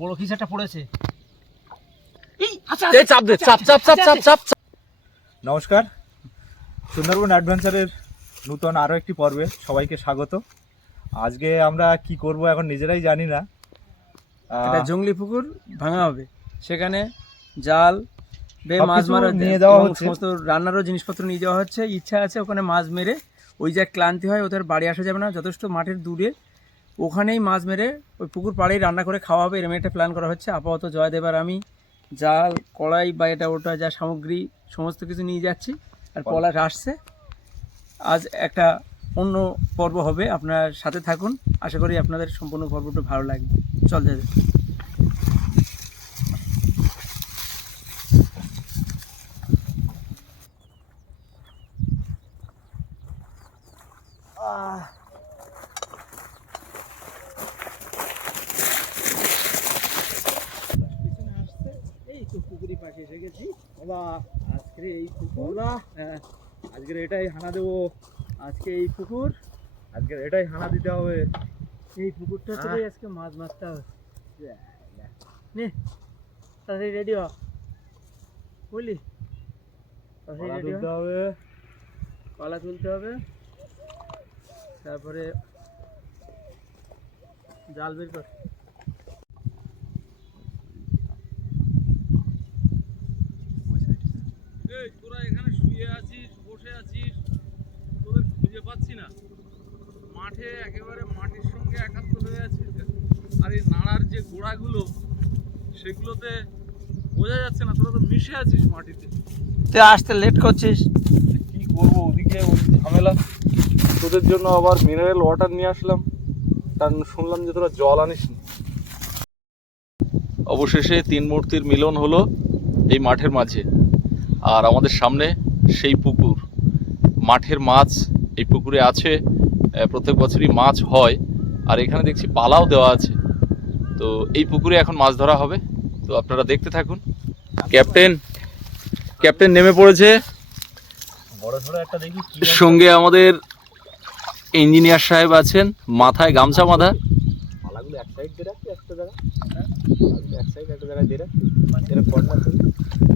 বড় একটা পড়েছে। এই চাপ দে চাপ চাপ চাপ চাপ চাপ চাপ। নমস্কার। সুন্দরবন অ্যাডভেঞ্চারের নূতন আরও একটি পর্বে সবাইকে স্বাগত। আজকে আমরা কি করব এখন নিজেরাই জানি না। একটা জঙ্গলি পুকুর ভাঙা হবে। সেখানে জাল বে মাছ মারা নিয়ে যাওয়া হচ্ছে। সমস্ত রান্নারও জিনিসপত্র নিয়ে যাওয়া হচ্ছে। ইচ্ছা আছে ওখানে মাছ মেরে। ওই যে ক্লান্তি হয় ওদের বাড়ি আসা যাবে না। যথেষ্ট মাঠের দূরে ওখানেই মাছ মেরে ওই পুকুর পাড়েই রান্না করে খাওয়া হবে এরকম একটা প্ল্যান করা হচ্ছে। আপাতত জয়দেব আর আমি জাল কড়াই বা এটা ওটা যা সামগ্রী সমস্ত কিছু নিয়ে যাচ্ছি আর পলাশ আসছে। আজ একটা অন্য পর্ব হবে আপনার সাথে থাকুন। আশা করি আপনাদের সম্পূর্ণ পর্বটা ভালো লাগবে। চল যাবে এই পুকুরি এসে গেছি। বাবা আজকে এই পুকুর হ্যাঁ, আজকের এটাই হানা দেবো। আজকে এই পুকুর আজকের এটাই হানা দিতে হবে। এই পুকুরটা। থেকে আজকে মাছ মারতে হবে। নে তাড়াতাড়ি রেডি হ। বুঝলি তাড়াতাড়ি রেডি তুলতে হবে পালা তুলতে হবে। তারপরে জাল বের কর এই তোরা এখানে শুয়ে আছিস তোদের খুঁজে পাচ্ছি না। মাঠে একেবারে মাটির সঙ্গে একাত্ম হয়ে আছিস আর এই নাড়ার যে গোড়াগুলো সেগুলোতে বোঝা যাচ্ছে না তোরা তো মিশে আছিস মাটিতে। তুই আসতে লেট করছিস। কি করব ওদিকে ওই ঝামেলা। তোদের জন্য আবার মিনারেল ওয়াটার নিয়ে আসলাম। কারণ শুনলাম যে তোরা জল আনিস অবশেষে তিন মূর্তির মিলন হলো এই মাঠের মাঝে। আর আমাদের সামনে সেই পুকুর মাঠের মাছ এই পুকুরে আছে প্রত্যেক বছরই মাছ হয়, আর এখানে দেখছি পালাও দেওয়া আছে। তো এই পুকুরে এখন মাছ ধরা হবে, তো আপনারা দেখতে থাকুন। ক্যাপ্টেন ক্যাপ্টেন নেমে পড়েছে। সঙ্গে আমাদের ইঞ্জিনিয়ার সাহেব আছেন, মাথায় গামছা বাঁধা। সাইড দিয়ে একটা জায়গা হ্যাঁ? এক সাইড একটা জায়গায় দিয়ে কর্নার থেকে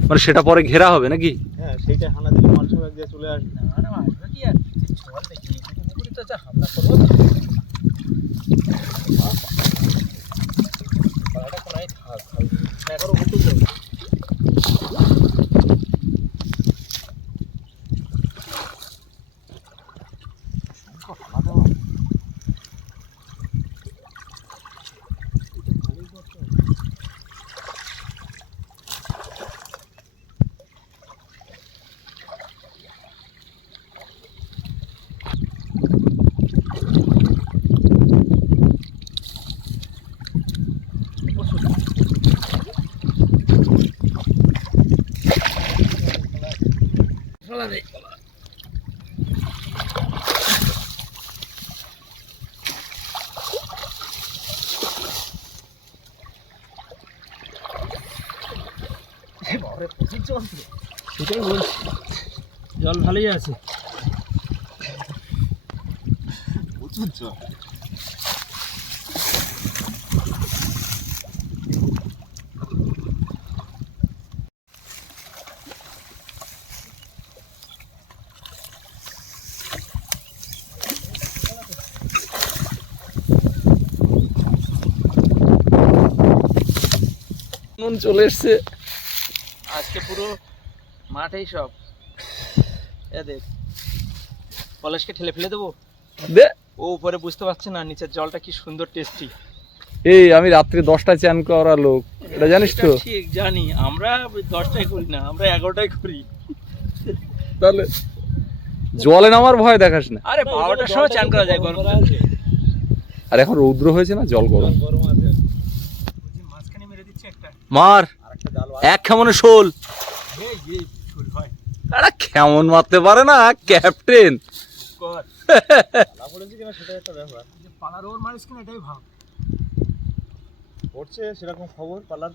মানে সেটা পরে ঘেরা হবে নাকি? হ্যাঁ সেইটা হানা দিলে মানুষ জায়গায় চলে আসবে। না না আসবে কি আর চল দেখি পুকুরে তো যা হামলা করব কোনায় থাক দেবো সেটাই বলছি। জল ভালোই আছে। প্রচুর জল। চলে এসছে। মাঠেই সব। এ দেখ পলাশকে ঠেলে ফেলে দেবো? দে। ও উপরে বুঝতে পারছে না নিচের জলটা কি সুন্দর টেস্টি এই আমি রাত্রে দশটায় চান করা লোক। এটা জানিস তো? ঠিক জানি। আমরা দশটায় করি না আমরা এগারোটায় করি। তাহলে জলে নামার ভয় দেখাস না। আরে বারোটার সময় চান করা যায় গরম আর এখন রৌদ্র হয়েছে না জল গরম। গরম আছে। মাঝখানে মেরে এক খেমনে শোল। এই এই ফুল আরে কেমন মারতে পারে না ক্যাপ্টেন? কর। পালা পড়েছে কিনা সেটা একটা ব্যাপার। যে পাড়ার ওর মারিস কিনা এটাই ভাব। পড়ছে সেরকম খবর পালার।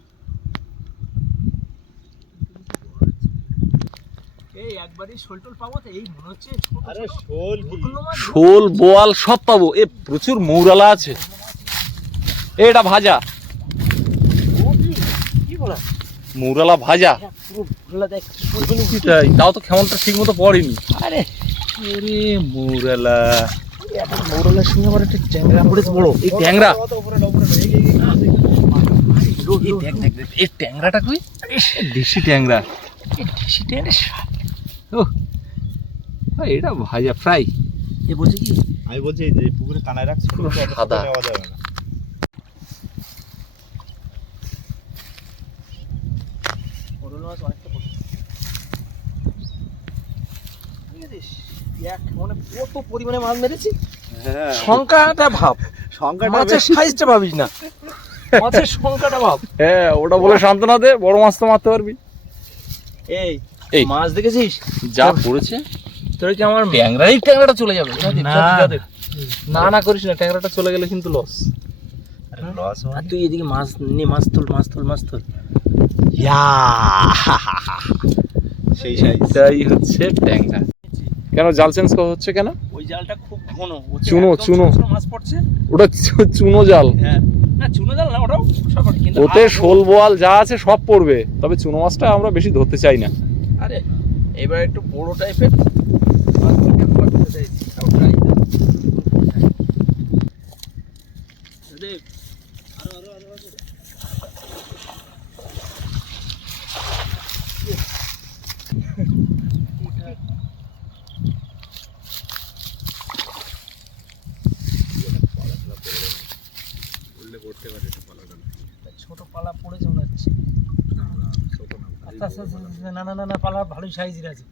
এই একবারই শোল টোল পাবো তো এই মনে হচ্ছে আরে শোল কি? ওগুলো মাছ শোল বোয়াল সব পাবো। এ প্রচুর মৌরালা আছে। এটা ভাজা। বলা? মুরালা ভাজা। হ্যাঁ, দেখ তাই তাও তো কেমনটা ঠিক মতো পড়েনি আরে মুরালা সঙ্গে একটা চ্যাংরা পড়েছে বড় এই ট্যাংরা এই ট্যাংরাটা কই দেশি ট্যাংরা দেশি ট্যাংরা ও এটা ভাজা ফ্রাই এ বলছে কি আমি বলছি যে পুকুরে কানায় রাখছি সাদা। যাবে না মাছ অনেকটা পড়ে মানে কত পরিমাণে মাছ মেরেছি। হ্যাঁ। সংখ্যাটা ভাব। সংখ্যাটা মাছের সাইজটা ভাবিস না। মাছের সংখ্যাটা ভাব। হ্যাঁ ওটা বলে সান্ত্বনা দে বড় মাছ তো মারতে পারবি। এই এই। মাছ দেখেছিস? যা পড়েছে। তোর কি আমার ট্যাংরাই ট্যাংরাটা চলে যাবে। না। না করিস না ট্যাংরাটা চলে গেলে কিন্তু লস লস মানে? তুই এদিকে মাছ নে মাছ তোল মাছ তোল মাছ তোল। সেই সাইজ এটাই হচ্ছে ট্যাংরা। কেন জাল চেঞ্জ করা হচ্ছে কেন? ওই জালটা খুব ঘন। চুনো, চুনো। মাছ পড়ছে। ওটা চুনো জাল। হ্যাঁ। না চুনো জাল না ওটাও ওতে শোল বোয়াল যা আছে সব পড়বে। তবে চুনো মাছটা আমরা বেশি ধরতে চাই না। আরে এবার একটু বড় টাইপের মাছগুলোকে পড়তে চাইছি তাও try না। দেখ, আরও, আরও, আরও, আরও। ছোট পালা পড়েছে মনে হচ্ছে আচ্ছা আচ্ছা আচ্ছা, আচ্ছা, না না না না সাইজের আছে।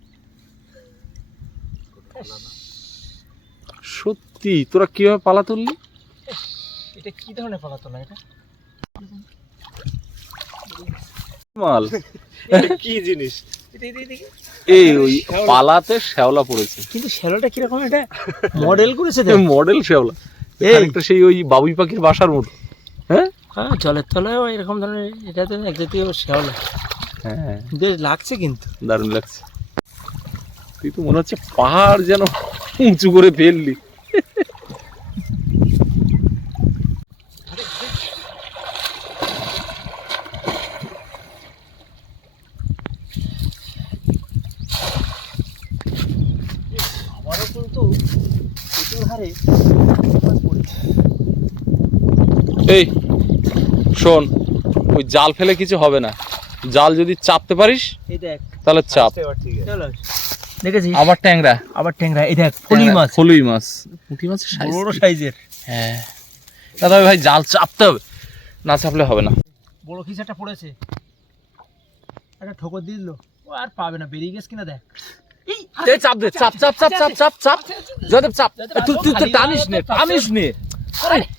সত্যি তোরা কীভাবে পালা তুললি? এটা কি ধরনের পালা তোলা এটা? মাল। কি জিনিস? এই ওই পালাতে শ্যাওলা পড়েছে। কিন্তু শ্যালোটা কীরকম এটা? মডেল করেছে মডেল শ্যাওলা। এই। একটা সেই ওই বাবুই পাখির বাসার মতো। হ্যাঁ? হ্যাঁ জলের তলায় এরকম ধরনের এটা তো এক জাতীয় শ্যাওলা। হ্যাঁ। বেশ লাগছে কিন্তু। দারুণ লাগছে। তুই তো মনে হচ্ছে পাহাড় যেন উঁচু করে ফেললি। এই শোন ওই জাল ফেলে কিছু হবে না। জাল যদি চাপতে পারিস দেখ। তাহলে চাপ। এবার ঠিক আছে। চলো দেখেছিস? আবার ট্যাংরা। আবার ট্যাংরা। এই দেখ ফলি মাছ। ফলুই মাছ। পুঁটি মাছের সাইজ বড় সাইজের। হ্যাঁ। তা তবে ভাই জাল চাপতে হবে। না চাপলে হবে না। বড় কিছু একটা পড়েছে। একটা ঠোকর দিয়ে দিল। ও আর পাবে না বেরিয়ে গেছে কিনা দেখ। এই চাপ দে চাপ চাপ চাপ চাপ চাপ চাপ। জয়দেব চাপ। এ, তুই তুই তুই টানিস নে টানিস নে।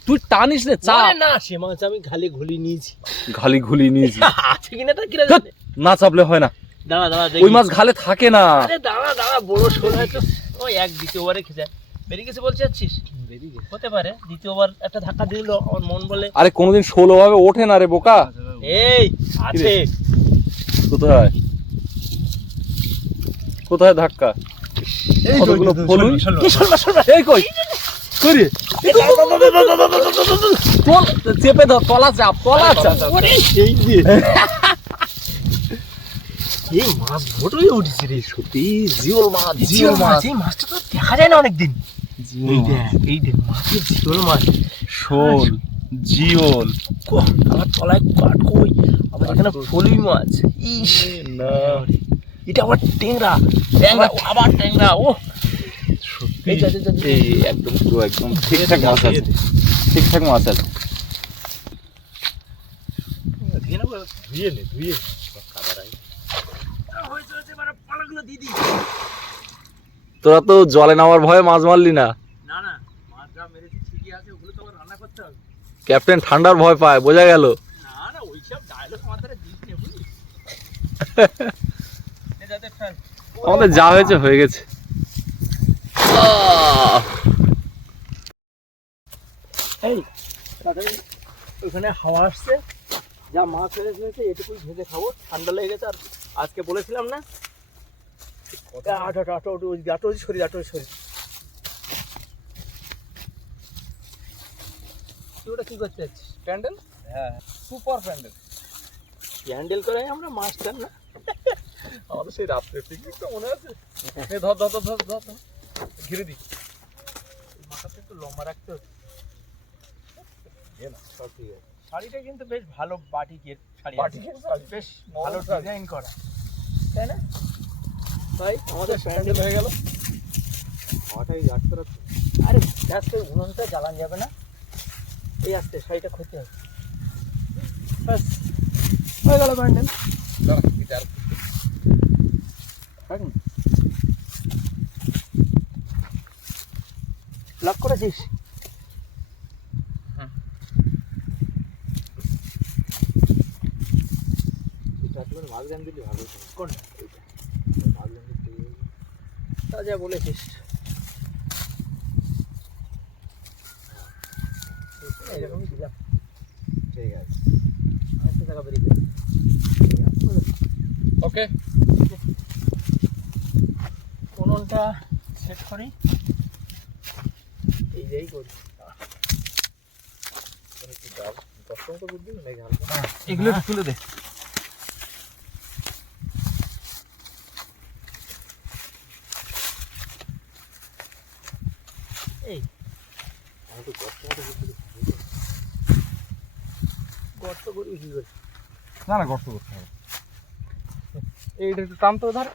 তুই টানিস নে চাপ আরে না সে মাছ আমি খালি ঘুলি নিয়েছি। ঘালি ঘুলি নিয়েছি। আছে কিনা তা কিনা না চাপলে হয় না। দাঁড়া দাঁড়া ওই মাছ ঘালে থাকে না। আরে দাঁড়া দাঁড়া বড় শোল হয়তো। ওই এক খেতে বেরিয়ে গেছে বলতে হতে পারে দ্বিতীয়বার একটা ধাক্কা দিল আমার মন বলে। আরে কোনোদিন ষোলো ভাবে ওঠে না রে বোকা। এই আছে। কোথায়? কোথায় ধাক্কা? শোল শোল। এই কই? কই রে তল চেপে ধর তলা চাপ তলা চাপ এই যে। এই মাছ ভোটই উঠেছে রে সত্যি জিওল মাছ জিওল মাছ। এই মাছটা তো দেখা যায় না অনেকদিন। এই দেখ এই দেখ মাছের জিওল মাছ। শোল জিওল। আমার তলায় কাট কই? আবার এখানে ফলুই মাছ। ইস না। এটা আবার ট্যাংরা। ট্যাংরা। আবার ট্যাংরা ও এই একদম পুরো একদম ঠিকঠাক মাছ আছে। ঠিকঠাক মাছ আছে। ধুয়ে নে ধুয়ে দিই। তোরা তো জলে নামার ভয়ে মাছ মারলি না। না না মাছ যা মেরেছি ঠিকই আছে ওগুলো তো আবার রান্না করতে হবে। ক্যাপ্টেন ঠান্ডার ভয় পায় বোঝা গেল। না না ওইসব ডায়লগ মাথায় দিস নে বুঝলি? এই যাতে ফেল। আমাদের যা হয়েছে হয়ে গেছে! এই ওখানে হাওয়া আসছে। যা মাছ হয়ে গেছে এটুকুই ভেজে খাব। ঠান্ডা লেগে গেছে আর আজকে বলেছিলাম না? আটো আটো আটো আটো ওই আটো শরীর আটো শরীর। ওটা কি করতে যাচ্ছিস? প্যান্ডেল? হ্যাঁ সুপার প্যান্ডেল। হ্যান্ডেল করাই আমরা মাস্টার না? আমাদের সেই রাত্রে পিকনিক তো মনে আছে। ধর ধর ধর ধর ধর। ঘিরে দি মাথাটা একটু লম্বা রাখতে হবে। না সব ঠিক আছে। শাড়িটা কিন্তু বেশ ভালো বাটিকের শাড়ি। বাটিকের শাড়ি। বেশ ভালো ডিজাইন করা। তাই না? ভাই আমাদের প্যান্ডেল হয়ে গেল। হাওয়াটাই আটকে রাখছে আরে গ্যাস তো উনুনটা জ্বালান যাবে না। এই আসতে শাড়িটা ক্ষতি হবে। ব্যাস হয়ে গেল প্যান্ডেল। দাঁড়া এটা আর লক করেছিস এটা আসলে মাছ গান দিলে ভালো হতো কোনটা এইটা মাছ গান দিতে তা যা বলেছিস এরকমই দিলাম ঠিক আছে আরেকটা টাকা বেরিয়ে গেল ওকে উনুনটা সেট করি এই যাই করি একটু ডাব দশটা মতো বুঝবি নাকি হালকা এগুলো তুলে দে। গর্ত কি করে? না না গর্ত করতে হবে। এইটা একটু টানতে ধর।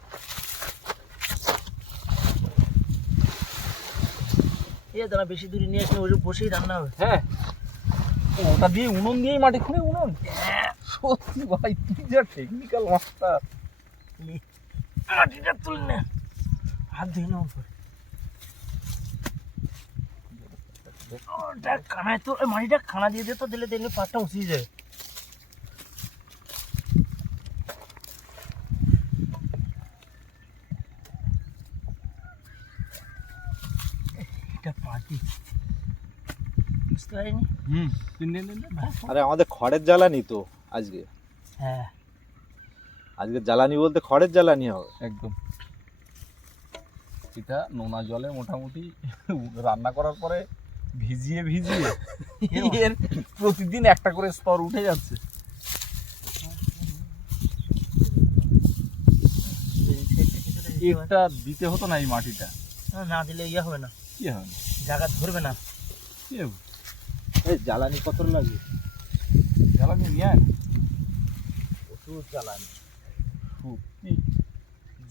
এই বেশি দূরে নিয়ে আসলে ওই বসেই রান্না হবে। হ্যাঁ। ওটা দিয়ে উনুন দিয়েই মাটি খুঁড়ে উনুন। সত্যি ভাই তুই যা টেকনিক্যাল মাস্টার মাটিটা তুল না। হাত নেওয়ার পরে ওটা কানায় তো মাটিটা খানা দিয়ে দে তো, দিলে দেখলে পাটটা উঁচিয়ে যায়। এটা পাটি। পারিনি হুম তিন দিন দিন আরে আমাদের খড়ের জ্বালানি তো আজকে। হ্যাঁ। আজকে জ্বালানি বলতে খড়ের জ্বালানি হবে। একদম। এটা নোনা জলে মোটামুটি রান্না করার পরে ভিজিয়ে ভিজিয়ে এর প্রতিদিন একটা করে স্তর উঠে যাচ্ছে। একটা দিতে হতো না এই মাটিটা। না, দিলে ইয়ে হবে না। কি হবে জায়গা ধরবে না। কি হবে। এই জ্বালানি কত লাগে? জ্বালানি নিয়ে প্রচুর জ্বালানি। সত্যি?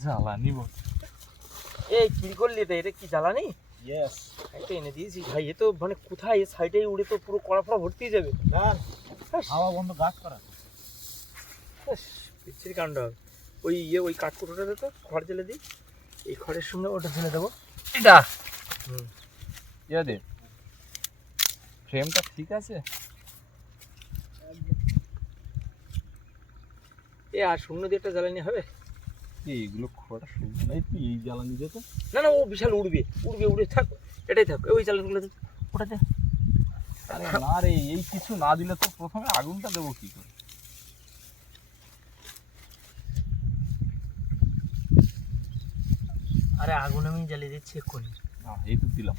জ্বালানি বল। এই কি করলি এটা এটা কি জ্বালানি? ইয়েস একটা এনে দিয়েছি। ভাই এ তো মানে কোথায়? সাইডে উড়ে তো পুরো কড়া ফড়া ভর্তি যাবে। না হাওয়া বন্ধ গাছ করা। বিচ্ছিরি কাণ্ড। ওই ইয়ে ওই কাঠকুটোটা দে তো খড় জেলে দিই। এই খড়ের সঙ্গে ওটা ফেলে দেবো। এটা। হুম। ইয়ে দে। ফ্রেমটা ঠিক আছে? এ আর শূন্য দিয়ে একটা জ্বালানি হবে? এই এগুলো খোড়া শুকনো নাই তুই এই জ্বালানি দে তো। না না ও বিশাল উড়বে উড়বে উড়ে থাক এটাই থাক ওই জ্বালানিগুলো দে ওটাতে আরে না রে এই কিছু না দিলে তো প্রথমে আগুনটা দেবো কি করে? আরে আগুন আমি জ্বালিয়ে দিচ্ছি এক্ষুনি। না এই তো দিলাম।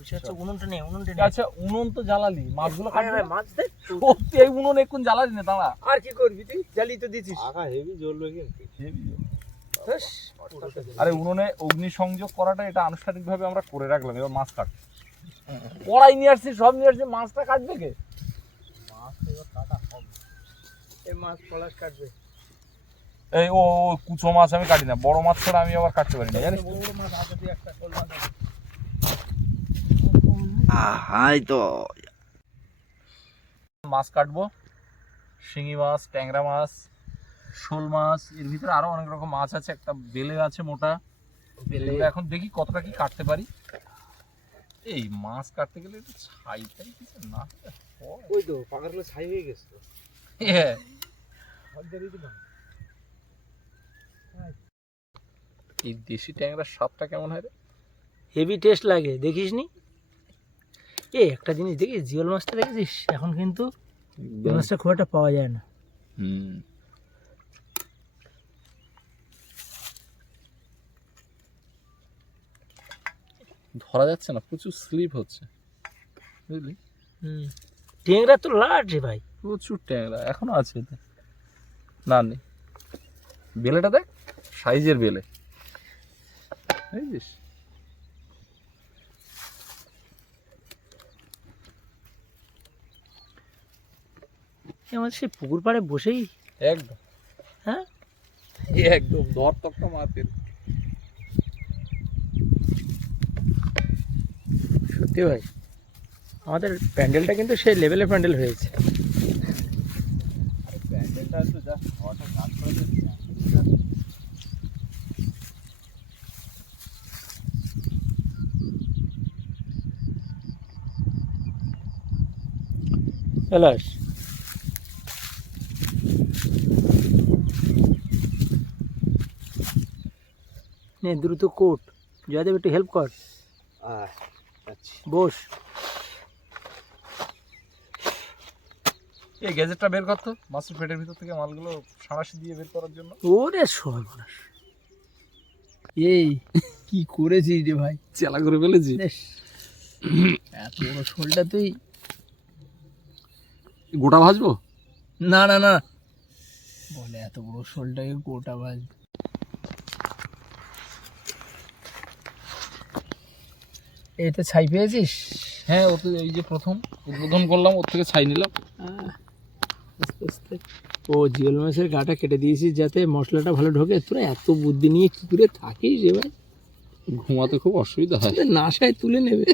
বিষয় হচ্ছে উনুনটা নেই উনুনটা নেই। আচ্ছা উনুন তো জ্বালালি মাছগুলো কাটবি? মাছ দেখ সত্যি এই উনুন এখন জ্বালালি না দাঁড়া। আর কি করবি তুই? জ্বালিয়ে তো দিছিস। আগা হেভি কিন্তু জ্বালিয়ে আরে উনুনে অগ্নি সংযোগ করাটা এটা আনুষ্ঠানিকভাবে আমরা করে রাখলাম এবার মাছ কাট। কড়াই নিয়ে আসছি সব নিয়ে আসছি মাছটা কাটবে কে? মাছ এবার কাটা হবে। এই মাছ পলাশ কাটবে। এই ও ও, কুচো মাছ আমি কাটি না বড় মাছ ছাড়া আমি আবার কাটতে পারি না জানিস তো? বড় বড় মাছ হাতে দিয়ে একটা শোল মাছ আছে। হাই তো। মাছ কাটবো শিঙি মাছ ট্যাংরা মাছ শোল মাছ এর ভিতরে আরও অনেক রকম মাছ আছে একটা বেলে আছে মোটা। বেলে। এখন দেখি কতটা কি কাটতে পারি। এই মাছ কাটতে গেলে একটু ছাই টাই কিছু না ওই তো পাকাগুলো ছাই হয়ে গেছে হ্যাঁ। এই দেশি ট্যাংরার স্বাদটা কেমন হয় রে? হেভি টেস্ট লাগে দেখিস নি এই একটা জিনিস দেখিস জিওল মাছটা দেখেছিস? এখন কিন্তু মাছটা খুব একটা পাওয়া যায় না। হুম। ধরা যাচ্ছে না প্রচুর স্লিপ হচ্ছে। বুঝলি? হুম। টেংরা তো লাট রে ভাই। প্রচুর ট্যাংরা এখনও আছে এতে না নেই। বেলেটা দেখ সাইজের বেলে। বুঝছিস আমাদের সেই পুকুর পাড়ে বসেই? একদম। হ্যাঁ? একদম ধর তক্তা মাতের সত্যি ভাই আমাদের প্যান্ডেলটা কিন্তু সেই লেভেলের প্যান্ডেল হয়েছে। প্যান্ডেলটা তো জাস্ট হওয়াটা কাজ করে পলাশ নে দ্রুত কোট। জয়দেব একটু হেল্প কর। আচ্ছা। বস। এই গ্যাজেটটা বের করতো মাছের পেটের ভিতর থেকে মালগুলো সাঁড়াশি দিয়ে বের করার জন্য। ওরে সর্বনাশ। এই কি করেছিস রে ভাই? চেলা করে ফেলেছি। এত বড় শোলটা তুই গোটা ভাজবো? না না না। বলে এত বড় শোলটাকে গোটা ভাজ এই তো ছাই পেয়েছিস? হ্যাঁ ও তো এই যে প্রথম উদ্বোধন করলাম ওর থেকে ছাই নিলাম। আস্তে আস্তে ও জিওল মাছের গাটা কেটে দিয়েছিস যাতে মশলাটা ভালো ঢোকে। তোরা এত বুদ্ধি নিয়ে কি করে থাকিস এবার? ঘুমাতে খুব অসুবিধা হয়। নাশায় তুলে নেবে।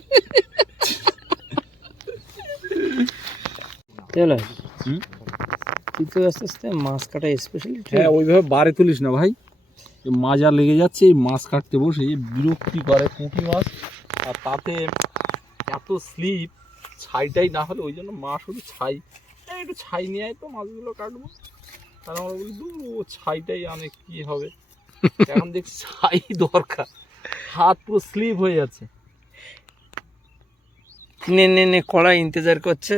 চলো? তুই তো আস্তে আস্তে মাছ কাটা স্পেশালি হ্যাঁ ওইভাবে বারে তুলিস না ভাই। মাজা লেগে যাচ্ছে এই মাছ কাটতে বসে এই বিরক্তি করে পুঁটি মাছ। আর তাতে এত স্লিপ ছাইটাই না হলে ওই জন্য মা শুধু ছাই। একটু ছাই নিয়ে আয় তো মাছগুলো কাটবো। আর আমরা বলি দু ছাইটাই আনে কি হবে? এখন দেখছি ছাই দরকার। হাত পুরো স্লিপ হয়ে যাচ্ছে। নে নে নে কড়া ইন্তজার করছে।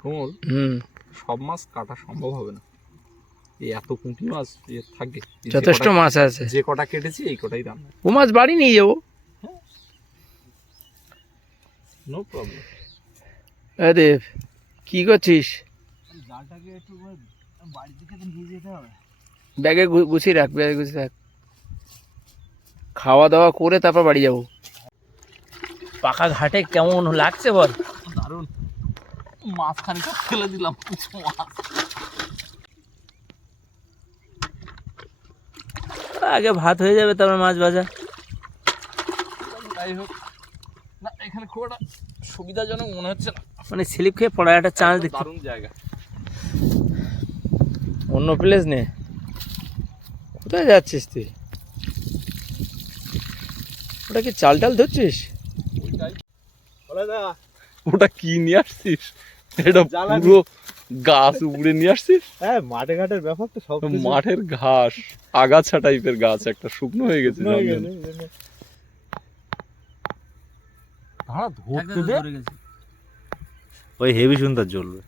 কোমল হুম। সব মাছ কাটা সম্ভব হবে না। এই এত পুঁটি মাছ থাকে। যথেষ্ট মাছ আছে। যে কটা কেটেছি এই কটাই রান্না ও মাছ বাড়ি নিয়ে যাব। নো প্রবলেম আরে কি করছিস? জালটাকে একটু বাড়ির দিকে নিয়ে যেতে হবে। ব্যাগে গুছিয়ে রাখ ব্যাগে গুছিয়ে রাখ। খাওয়া দাওয়া করে তারপর বাড়ি যাব। পাকা ঘাটে কেমন লাগছে বল? দারুণ। মাঝখানেটা ফেলে দিলাম কিছু মাছ। আগে ভাত হয়ে যাবে তারপর মাছ ভাজা। যাই হোক না এখানে খুব একটা সুবিধাজনক মনে হচ্ছে না। মানে স্লিপ খেয়ে পড়ার একটা চান্স দেখতে দারুণ জায়গা। অন্য প্লেস নে? কোথায় যাচ্ছিস তুই? ওটা কি চাল টাল ধরছিস? ওইটাই। বলে দা ওটা কি নিয়ে আসছিস? এটা। পুরো গাছ উপড়ে নিয়ে আসছিস? হ্যাঁ মাঠে ঘাটের ব্যাপার তো সব মাঠের ঘাস আগাছা টাইপের গাছ একটা শুকনো হয়ে গেছে হয়ে ওই হেভি সুন্দর জ্বলবে।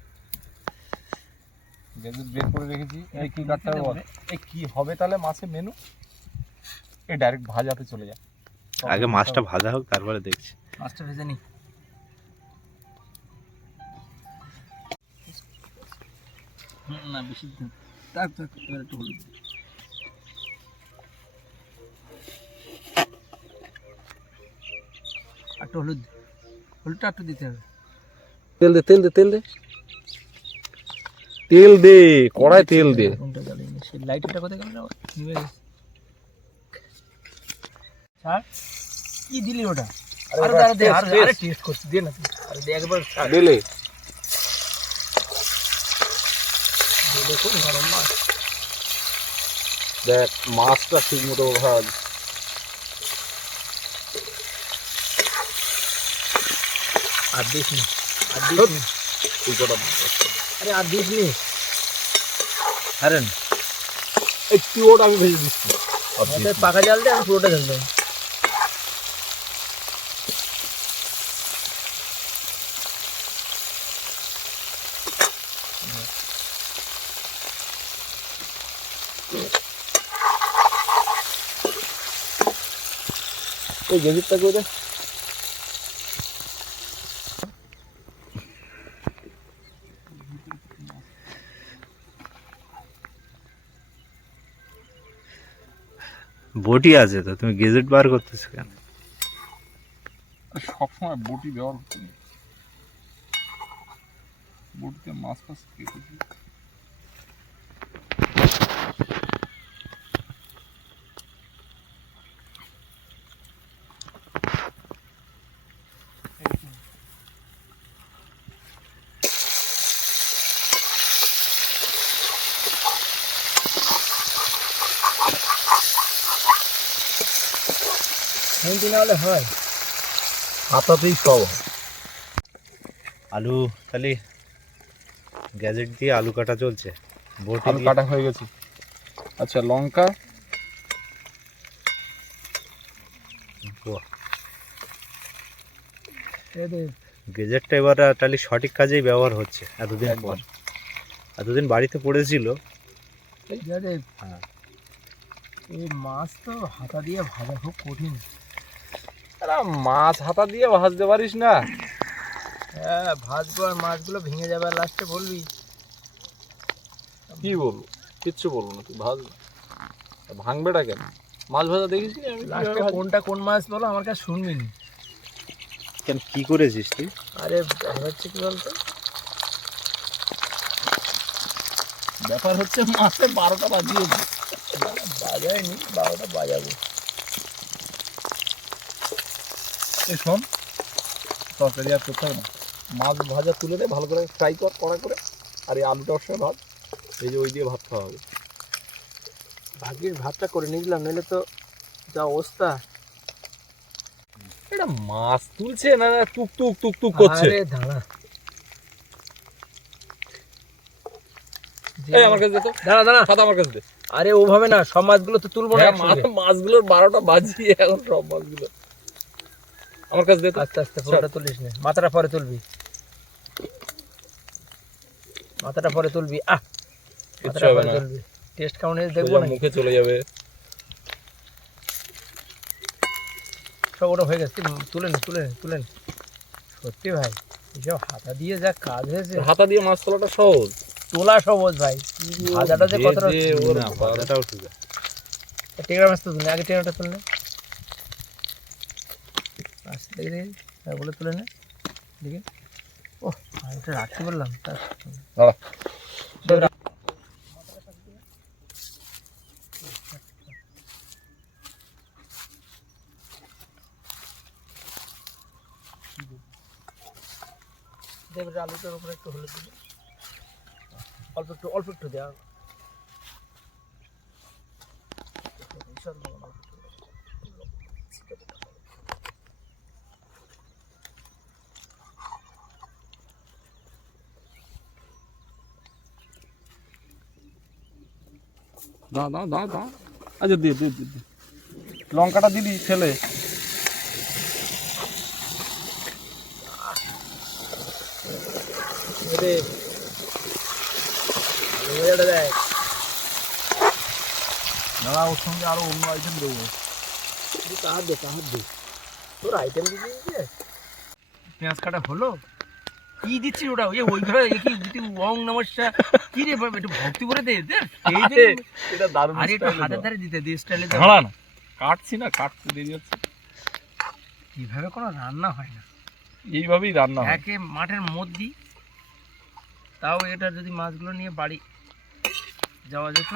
বের করে রেখেছি। এই কি কাটতে হবে এই কি হবে তাহলে মাছের মেনু এই ডাইরেক্ট ভাজাতে চলে যা। আগে মাছটা ভাজা হোক তারপরে দেখছি। মাছটা ভেজে নি। না বেশি দিন। থাক থাক একটু হলুদ একটু হলুদ হলুদটা একটু দিতে হবে। তেল দে তেল দে তেল দে। তেল দে কড়াই তেল দে। কোনটা সেই লাইটটা কোথায় গেল? নিভে গেছে। স্যার কি দিলি ওটা? আরে আরে দে আরে টেস্ট করছি দে না আরে দে একবার দিলে দে, দেখুন গরম মাছ। দেখ মাছটা ঠিক মতো ভাজ আর দিস নি আর দিস নি। এই কটা মাছ। আরে আর দিস নি। আরে। এই পুরোটা আমি ভেজে দিচ্ছি। না। পাকা জাল দে আমি পুরোটা জাল দেবো। এই গেজিটটা করে বটি আছে তো তুমি গেজেট বার করতেছো কেন? সবসময় বটি ব্যবহার করতে বটিতে মাছ ফাছ কেটেছি হেন্টি না হলে হয়। হাতাতেই সব আলু তাহলে গ্যাজেট দিয়ে আলু কাটা চলছে। বটি আলু কাটা হয়ে গেছে। আচ্ছা লঙ্কা? গেজেটটা এবার তাহলে সঠিক কাজেই ব্যবহার হচ্ছে এতদিন পর। এতদিন বাড়িতে পড়েছিল। এই হ্যাঁ। এই মাছ তো হাতা দিয়ে ভাজা খুব কঠিন। আরে মাছ হাতা দিয়ে ভাজতে পারিস না। হ্যাঁ ভাজবো আর মাছগুলো ভেঙে যাবে আর লাস্টে বলবি। কি বলব? কিচ্ছু বলব না তুই ভাজ। ভাঙবেটা কেন? মাছ ভাজা দেখিস লাস্টে কোনটা কোন মাছ বলো আমার কাছে শুনবি নি। কেন কি করেছিস তুই? আরে ব্যাপার হচ্ছে কি বলতো? ব্যাপার হচ্ছে মাছে বারোটা বাজিয়েছি। বাজায়নি বারোটা বাজাবো। এই শোন তরকারি আর করতে হবে না। মাছ ভাজা তুলে দে ভালো করে ফ্রাই কর কড়া করে। আর এই আলুটা ওর সঙ্গে ভাত এই যে ওই দিয়ে ভাত খাওয়া হবে। ভাগ্যের ভাতটা করে নিয়েছিলাম নইলে তো যা অবস্থা। এটা মাছ তুলছে না টুক টুক টুক টুক করছে? আরে দাঁড়া। এই আমার কাছে দে তো। দাঁড়া দাঁড়া। খাতা আমার কাছে দে। আরে ওভাবে না সব মাছগুলো তো তুলবো না হ্যাঁ, মাছগুলোর বারোটা বাজিয়ে এখন সব মাছগুলো। আমার কাছে দে আস্তে আস্তে পুরোটা তুলিস না। মাথাটা পরে তুলবি। মাথাটা পরে তুলবি। আহ! মাথাটা পরে তুলবি। টেস্ট কেমন হয়েছে দেখব না মুখে চলে যাবে। সব ওটা হয়ে গেছে। তুলে নে তুলে নে তুলে নে। সত্যি ভাই এসব হাতা দিয়ে যা কাজ হয়েছে। হাতা দিয়ে মাছ তোলাটা সহজ। তোলা সহজ ভাই। ভাজাটা যে কতটা ভাজাটাও ঠিক আছে। টেকরা মাছ তো তুলে আগে টেকরাটা তুলে নে। আস্তে দেখে দেখে হ্যাঁ বলে তুলে নে। দেখি ও এটা রাখতে বললাম তা দাঁড়া। সব রাখ- দেব আলুটার উপরে একটু হলুদ দিবি। অল্প একটু অল্প একটু দেওয়া ভীষণ লবণ অল্প একটু লবণ। দা দা দা দা আচ্ছা দে দে দে দে। লঙ্কাটা দিবি ফেলে দাদা ওর সঙ্গে আরও অন্য আইটেম দেবো। তুই কাহার দে কাহার দে। তোর আইটেম পেঁয়াজ কাটা হলো? কি দিচ্ছিস ওটা ওই ওইভাবে কি তুই ওং নমস্কার কি রে বাবা, একটু ভক্তি করে দে এই দে এটা দারুণ আরে একটু হাতের ধারে দিতে দে স্টাইলে দাঁড়া না কাটছি না কাটতে দেরি হচ্ছে কীভাবে কোনো রান্না হয় না। এইভাবেই রান্না হয়। একে মাঠের মধ্যে তাও এটা যদি মাছগুলো নিয়ে বাড়ি যাওয়া যেত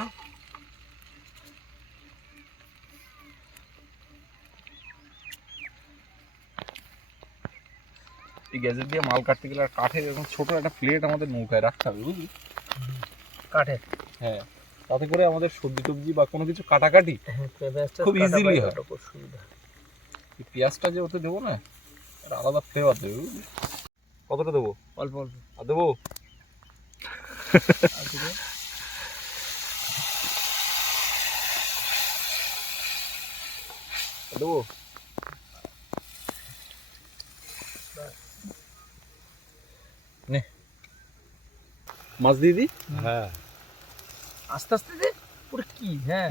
এই গ্যাজেট দিয়ে মাল কাটতে গেলে আর কাঠের এরকম ছোটো একটা প্লেট আমাদের নৌকায় রাখতে হবে বুঝলি? কাঠের? হ্যাঁ তাতে করে আমাদের সবজি টবজি বা কোনো কিছু কাটাকাটি হ্যাঁ, খুব পাই হয়। সুবিধা। এই পেঁয়াজটা যে ওতে দেবো না একটা আলাদা ফ্লেভার দেবে বুঝলি? কতটা দেবো? অল্প অল্প। আর দেবো? দেব? আর দেবো নে মাছ দিয়ে দিই? হ্যাঁ। আস্তে আস্তে দে। পুরো কি? হ্যাঁ।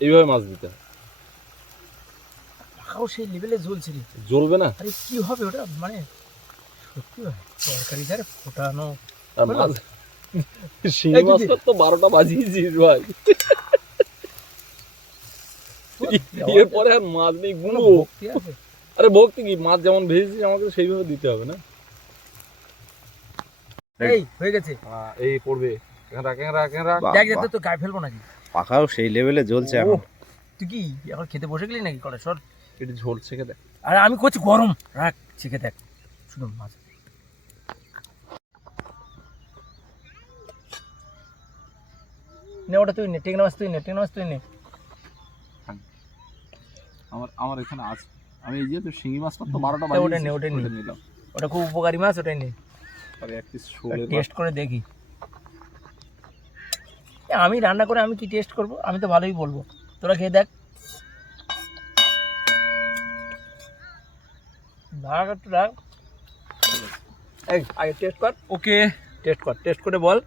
এইভাবে মাছ দিতে হয়। পাখাও সেই লেভেলে জ্বলছে রে। জ্বলবে না? আরে কি হবে ওটা? মানে সত্যি ভাই তরকারি ফোটানো। আর মাছ শিঙি এই মাছটা তো বারোটা বাজিয়েছিস ভাই। এরপরে আর মাছ নেই গুঁড়ো। ভক্তি আরে ভক্তি কি? মাছ যেমন ভেজেছিস আমাকে সেইভাবে দিতে হবে না? এই হয়ে গেছে। এই পড়বে। ক্যাংরা ক্যাংরা ক্যাংরা দেখ যাতে তো গায়ে ফেলব নাকি? পাখাও সেই লেভেলে জ্বলছে এখন। তুই কি এখন খেতে বসে গেলি নাকি করে সর। একটু ঝোল ছেঁকে দেখ আর আমি করছি গরম। রাখ শিখে দেখ। শুধু মাছ। নে ওটা তুই নে টেকনা মাছ তুই নে টেকনা মাছ তুই নে। আমার আমার এখানে আছে। আমি এই যে তো শিঙি মাছটা তো বারোটা ওটা নে, ওটা নে। নিলাম। ওটা খুব উপকারী মাছ ওটাই নে। আর এক পিস শোলের টেস্ট করে দেখি। আমি রান্না করে আমি কি টেস্ট করব? আমি তো ভালোই বলব। তোরা খেয়ে দেখ। এই আগে টেস্ট কর। ওকে। টেস্ট কর টেস্ট করে বল।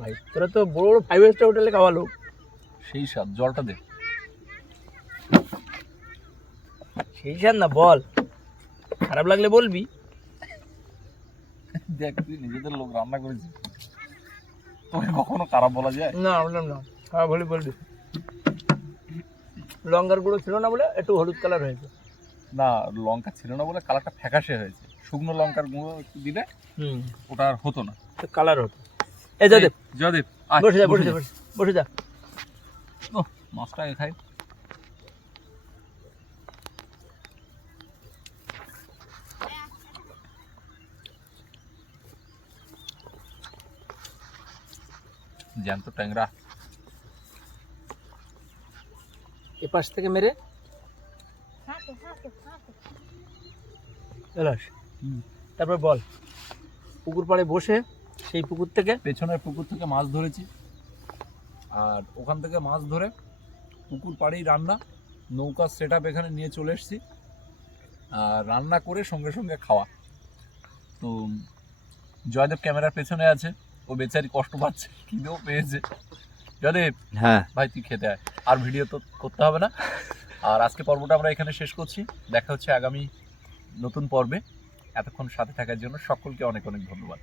ভাই তোরা তো বড় বড় ফাইভ স্টার হোটেলে খাওয়া লোক সেই স্বাদ জলটা দে। সেই স্যার না বল। খারাপ লাগলে বলবি। দেখ তুই নিজেদের লোক রান্না করেছিস। তোকে কখনো খারাপ বলা যায়? না বললাম না। খারাপ হলে বলবি লঙ্কার গুঁড়ো ছিল না বলে একটু হলুদ কালার হয়েছে। না লঙ্কা ছিল না বলে কালারটা ফ্যাকাশে হয়েছে। শুকনো লঙ্কার গুঁড়ো একটু দিলে ওটা আর হতো না। কালার হতো। এই যা দেখ জয়দেব বসে যা বসে যা বসে যা। মাছটা খাই জ্যান্ত ট্যাংরা। এ পাশ থেকে মেরে? এলাস। তারপর বল পুকুর পাড়ে বসে সেই পুকুর থেকে? পেছনের পুকুর থেকে মাছ ধরেছি। আর ওখান থেকে মাছ ধরে পুকুর পাড়েই রান্না নৌকা সেট আপ এখানে নিয়ে চলে এসেছি। আর রান্না করে সঙ্গে সঙ্গে খাওয়া। তো জয়দেব ক্যামেরার পেছনে আছে। ও বেচারি কষ্ট পাচ্ছে খিদেও পেয়েছে। জয়দেব হ্যাঁ। ভাই তুই খেতে আয়। আর ভিডিও তো করতে হবে না। আর আজকে পর্বটা আমরা এখানে শেষ করছি। দেখা হচ্ছে আগামী নতুন পর্বে। এতক্ষণ সাথে থাকার জন্য সকলকে অনেক অনেক ধন্যবাদ।